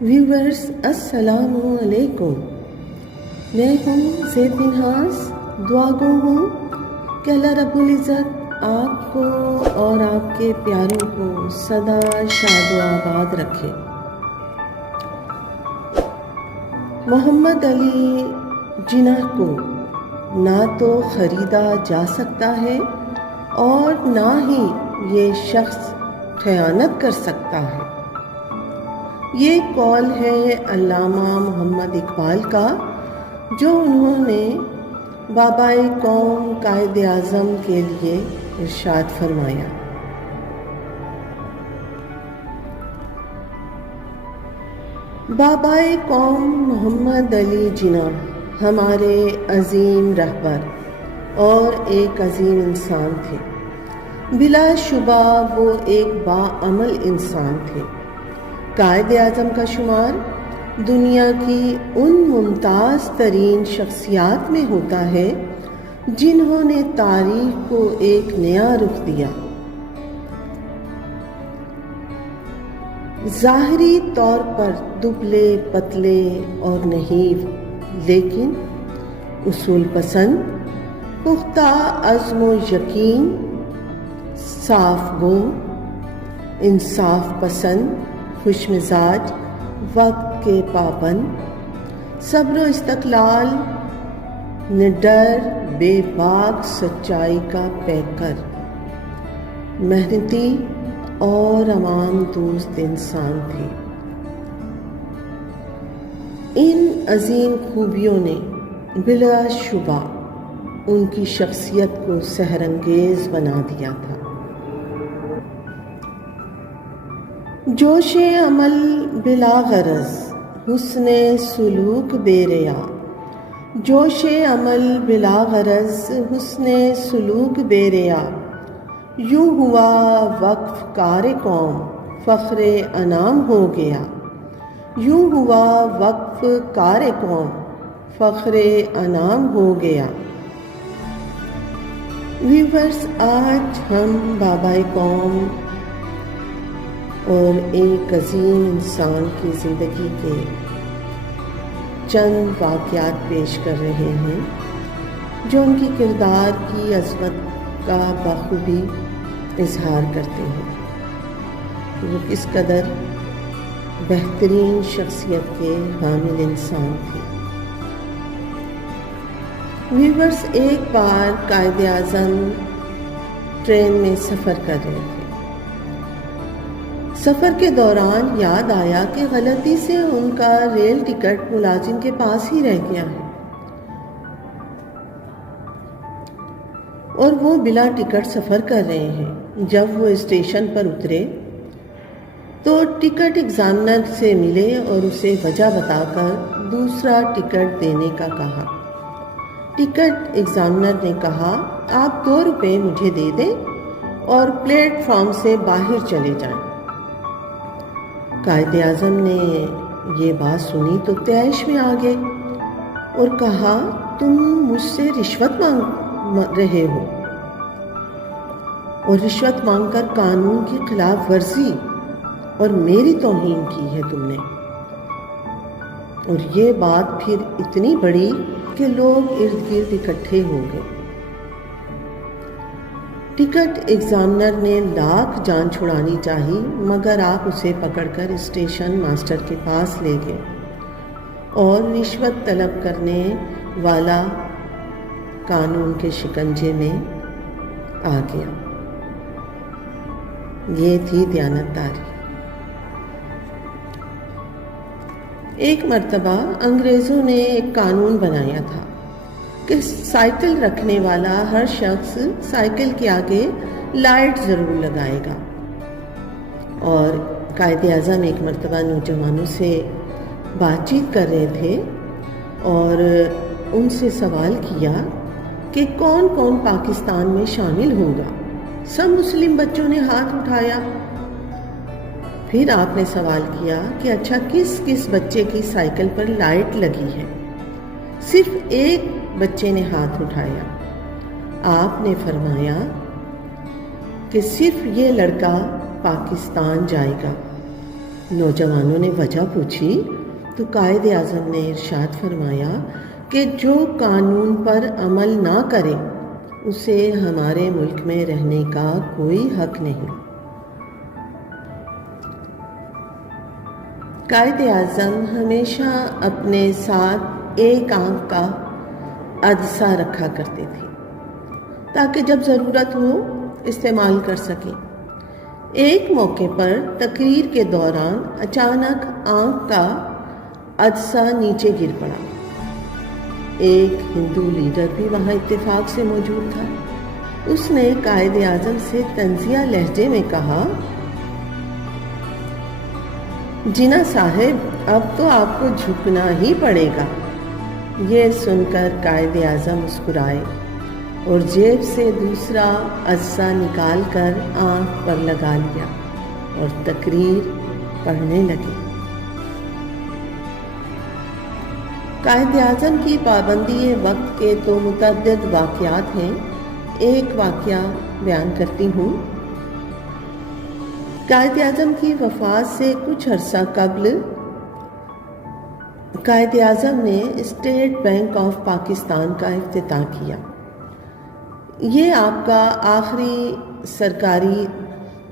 Viewers السلام علیکم، میں ہوں زید منہاس، دعا گو ہوں کہ اللہ رب العزت آپ کو اور آپ کے پیاروں کو سدا شاد و آباد رکھے۔ محمد علی جناح کو نہ تو خریدا جا سکتا ہے اور نہ ہی یہ شخص خیانت کر سکتا ہے۔ یہ قول ہے علامہ محمد اقبال کا، جو انہوں نے بابائے قوم قائد اعظم کے لیے ارشاد فرمایا۔ بابائے قوم محمد علی جناح ہمارے عظیم رہبر اور ایک عظیم انسان تھے۔ بلا شبہ وہ ایک باعمل انسان تھے۔ قائد اعظم کا شمار دنیا کی ان ممتاز ترین شخصیات میں ہوتا ہے جنہوں نے تاریخ کو ایک نیا رخ دیا۔ ظاہری طور پر دبلے پتلے اور نحیف، لیکن اصول پسند، پختہ عزم و یقین، صاف گو، انصاف پسند، خوش مزاج، وقت کے پابند، صبر و استقلال، نڈر، بے باک سچائی کا پیکر، محنتی اور عوام دوست انسان تھے۔ ان عظیم خوبیوں نے بلا شبہ ان کی شخصیت کو سحر انگیز بنا دیا تھا۔ جوش عمل بلا غرض، حسن سلوک بے ریا، جوش عمل بلا غرض، حسن سلوک بے ریا، یوں ہوا وقف کار قوم، فخر انعام ہو گیا، یوں ہوا وقف کار قوم، فخر انعام ہو گیا۔ ویورز، آج ہم بابائے قوم اور ایک عظیم انسان کی زندگی کے چند واقعات پیش کر رہے ہیں جو ان کی کردار کی عظمت کا بخوبی اظہار کرتے ہیں۔ وہ کس قدر بہترین شخصیت کے حامل انسان تھے۔ ویورز، ایک بار قائد اعظم ٹرین میں سفر کر رہے تھے۔ سفر کے دوران یاد آیا کہ غلطی سے ان کا ریل ٹکٹ ملازم کے پاس ہی رہ گیا ہے، اور وہ بلا ٹکٹ سفر کر رہے ہیں۔ جب وہ اسٹیشن پر اترے تو ٹکٹ ایگزامنر سے ملے اور اسے وجہ بتا کر دوسرا ٹکٹ دینے کا کہا۔ ٹکٹ ایگزامنر نے کہا، آپ 2 روپے مجھے دے دیں اور پلیٹ فارم سے باہر چلے جائیں۔ قائد اعظم نے یہ بات سنی تو طیش میں آ گئے اور کہا، تم مجھ سے رشوت مانگ رہے ہو اور رشوت مانگ کر قانون کی خلاف ورزی اور میری توہین کی ہے تم نے۔ اور یہ بات پھر اتنی بڑی کہ لوگ ارد گرد اکٹھے ہو گئے۔ ٹکٹ ایگزامنر نے لاکھ جان چھڑانی چاہی، مگر آپ اسے پکڑ کر اسٹیشن ماسٹر کے پاس لے گئے اور رشوت طلب کرنے والا قانون کے شکنجے میں آ گیا۔ یہ تھی دیانتداری۔ ایک مرتبہ انگریزوں نے ایک قانون بنایا تھا کہ سائیکل رکھنے والا ہر شخص سائیکل کے آگے لائٹ ضرور لگائے گا۔ اور قائد اعظم ایک مرتبہ نوجوانوں سے بات چیت کر رہے تھے اور ان سے سوال کیا کہ کون کون پاکستان میں شامل ہوگا۔ سب مسلم بچوں نے ہاتھ اٹھایا۔ پھر آپ نے سوال کیا کہ اچھا کس کس بچے کی سائیکل پر لائٹ لگی ہے؟ صرف ایک بچے نے ہاتھ اٹھایا۔ آپ نے فرمایا کہ صرف یہ لڑکا پاکستان جائے گا۔ نوجوانوں نے وجہ پوچھی تو قائد اعظم نے ارشاد فرمایا کہ جو قانون پر عمل نہ کرے اسے ہمارے ملک میں رہنے کا کوئی حق نہیں۔ قائد اعظم ہمیشہ اپنے ساتھ ایک آنکھ کا عدسہ رکھا کرتے تھے تاکہ جب ضرورت ہو استعمال کر سکیں۔ ایک موقع پر تقریر کے دوران اچانک آنکھ کا عدسہ نیچے گر پڑا۔ ایک ہندو لیڈر بھی وہاں اتفاق سے موجود تھا۔ اس نے قائد اعظم سے طنزیہ لہجے میں کہا، جناح صاحب اب تو آپ کو جھکنا ہی پڑے گا۔ یہ سن کر قائد اعظم مسکرائے اور جیب سے دوسرا عدسہ نکال کر آنکھ پر لگا لیا اور تقریر پڑھنے لگے۔ قائد اعظم کی پابندی وقت کے تو متعدد واقعات ہیں، ایک واقعہ بیان کرتی ہوں۔ قائد اعظم کی وفات سے کچھ عرصہ قبل قائد اعظم نے اسٹیٹ بینک آف پاکستان کا افتتاح کیا۔ یہ آپ کا آخری سرکاری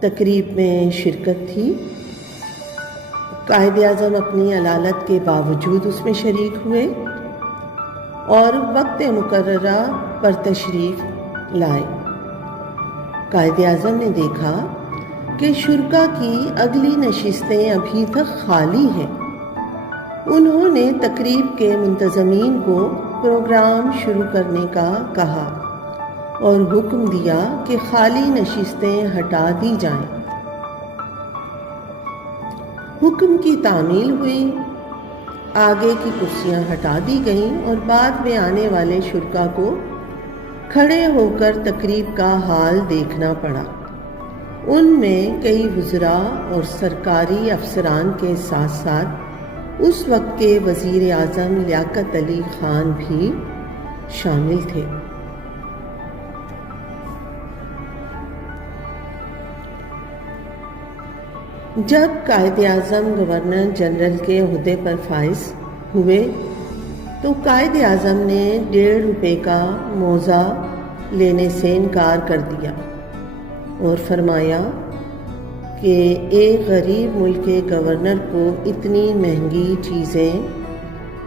تقریب میں شرکت تھی۔ قائد اعظم اپنی علالت کے باوجود اس میں شریک ہوئے اور وقت مقررہ پر تشریف لائے۔ قائد اعظم نے دیکھا کہ شرکاء کی اگلی نشستیں ابھی تک خالی ہیں۔ انہوں نے تقریب کے منتظمین کو پروگرام شروع کرنے کا کہا اور حکم دیا کہ خالی نشستیں ہٹا دی جائیں۔ حکم کی تعمیل ہوئی، آگے کی کرسیاں ہٹا دی گئیں اور بعد میں آنے والے شرکاء کو کھڑے ہو کر تقریب کا حال دیکھنا پڑا۔ ان میں کئی وزراء اور سرکاری افسران کے ساتھ ساتھ اس وقت کے وزیر اعظم لیاقت علی خان بھی شامل تھے۔ جب قائد اعظم گورنر جنرل کے عہدے پر فائز ہوئے تو قائد اعظم نے 1.5 روپے کا موزہ لینے سے انکار کر دیا اور فرمایا کہ ایک غریب ملک کے گورنر کو اتنی مہنگی چیزیں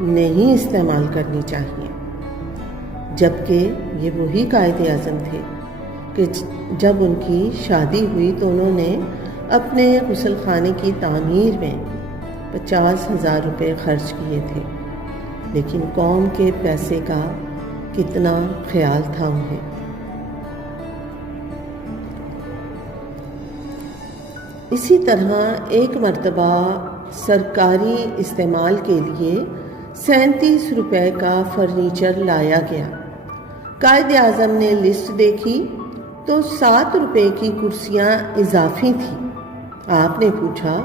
نہیں استعمال کرنی چاہیے، جبکہ یہ وہی قائد اعظم تھے کہ جب ان کی شادی ہوئی تو انہوں نے اپنے غسل خانے کی تعمیر میں 50,000 روپے خرچ کیے تھے، لیکن قوم کے پیسے کا کتنا خیال تھا انہیں۔ اسی طرح ایک مرتبہ سرکاری استعمال کے لیے 37 روپے کا فرنیچر لایا گیا۔ قائد اعظم نے لسٹ دیکھی تو 7 روپے کی کرسیاں اضافی تھیں۔ آپ نے پوچھا،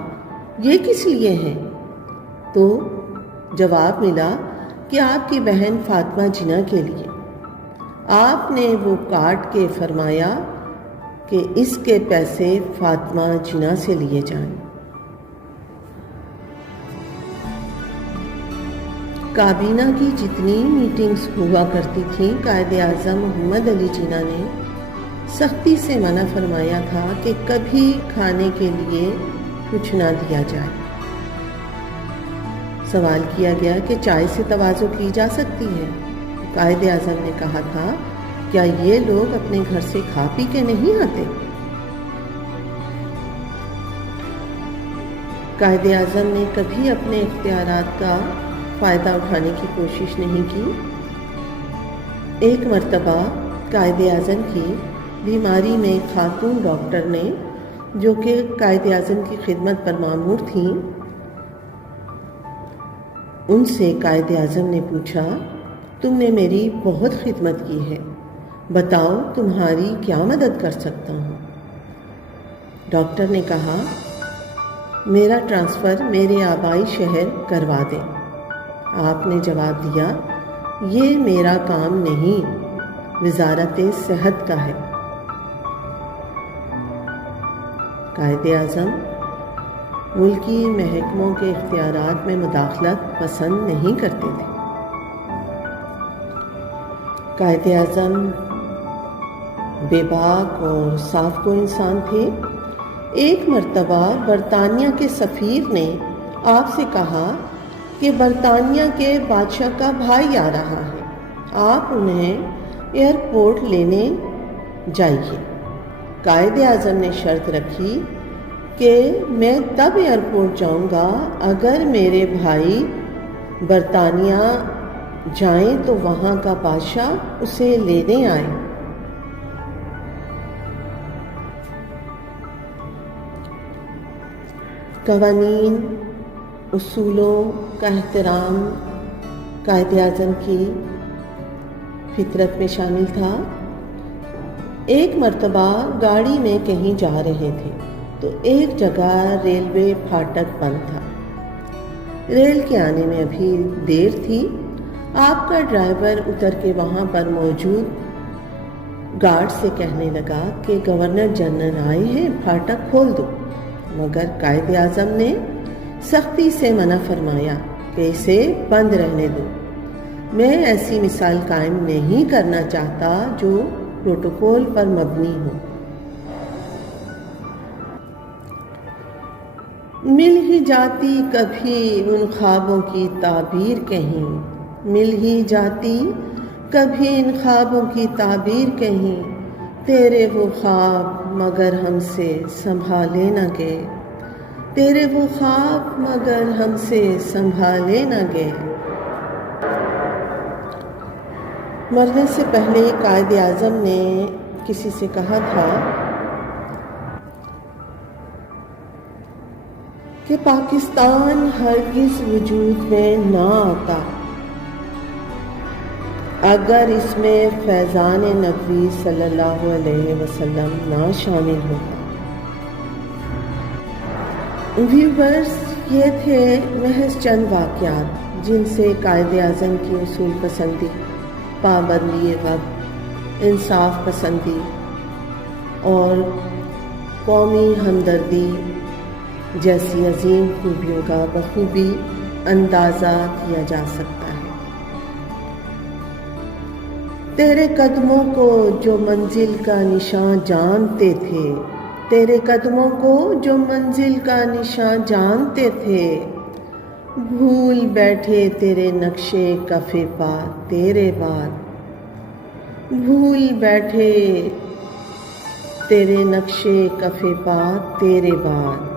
یہ کس لیے ہیں؟ تو جواب ملا کہ آپ کی بہن فاطمہ جناح کے لیے۔ آپ نے وہ کاٹ کے فرمایا کہ اس کے پیسے فاطمہ جناح سے لیے جائیں۔ کابینہ کی جتنی میٹنگز ہوا کرتی تھیں، قائد اعظم محمد علی جناح نے سختی سے منع فرمایا تھا کہ کبھی کھانے کے لیے کچھ نہ دیا جائے۔ سوال کیا گیا کہ چائے سے تواضع کی جا سکتی ہے؟ قائد اعظم نے کہا تھا، کیا یہ لوگ اپنے گھر سے کھا پی کے نہیں آتے؟ قائد اعظم نے کبھی اپنے اختیارات کا فائدہ اٹھانے کی کوشش نہیں کی۔ ایک مرتبہ قائد اعظم کی بیماری میں خاتون ڈاکٹر نے، جو کہ قائد اعظم کی خدمت پر مامور تھیں، ان سے قائد اعظم نے پوچھا، تم نے میری بہت خدمت کی ہے، بتاؤ تمہاری کیا مدد کر سکتا ہوں؟ ڈاکٹر نے کہا، میرا ٹرانسفر میرے آبائی شہر کروا دیں۔ آپ نے جواب دیا، یہ میرا کام نہیں، وزارت صحت کا ہے۔ قائد اعظم ملکی محکموں کے اختیارات میں مداخلت پسند نہیں کرتے تھے۔ قائد اعظم بے باک اور صاف کو انسان تھے۔ ایک مرتبہ برطانیہ کے سفیر نے آپ سے کہا کہ برطانیہ کے بادشاہ کا بھائی آ رہا ہے، آپ انہیں ایئرپورٹ لینے جائیے۔ قائد اعظم نے شرط رکھی کہ میں تب ایئرپورٹ جاؤں گا اگر میرے بھائی برطانیہ جائیں تو وہاں کا بادشاہ اسے لینے آئے۔ قوانین، اصولوں کا احترام قائد اعظم کی فطرت میں شامل تھا۔ ایک مرتبہ گاڑی میں کہیں جا رہے تھے تو ایک جگہ ریلوے پھاٹک بند تھا۔ ریل کے آنے میں ابھی دیر تھی۔ آپ کا ڈرائیور اتر کے وہاں پر موجود گارڈ سے کہنے لگا کہ گورنر جنرل آئے ہیں، پھاٹک کھول دو، مگر قائد اعظم نے سختی سے منع فرمایا کہ اسے بند رہنے دو۔ میں ایسی مثال قائم نہیں کرنا چاہتا جو پروٹوکول پر مبنی ہو۔ مل ہی جاتی کبھی ان خوابوں کی تعبیر کہیں، مل ہی جاتی کبھی ان خوابوں کی تعبیر کہیں، تیرے وہ خواب مگر ہم سے سنبھالے نہ گئے، تیرے وہ خواب مگر ہم سے سنبھالے نہ گئے۔ مرنے سے پہلے قائد اعظم نے کسی سے کہا تھا کہ پاکستان ہرگز وجود میں نہ آتا اگر اس میں فیضان نبوی صلی اللہ علیہ وسلم نہ شامل ہوتا۔ ویورز، یہ تھے محض چند واقعات جن سے قائد اعظم کی اصول پسندی، پابندی وقت، انصاف پسندی اور قومی ہمدردی جیسی عظیم خوبیوں کا بخوبی اندازہ کیا جا سکتا ہے۔ تیرے قدموں کو جو منزل کا نشان جانتے تھے، تیرے قدموں کو جو منزل کا نشان جانتے تھے، بھول بیٹھے تیرے نقشے کفِ پا تیرے بعد، بھول بیٹھے تیرے نقشے کفِ پا تیرے بعد۔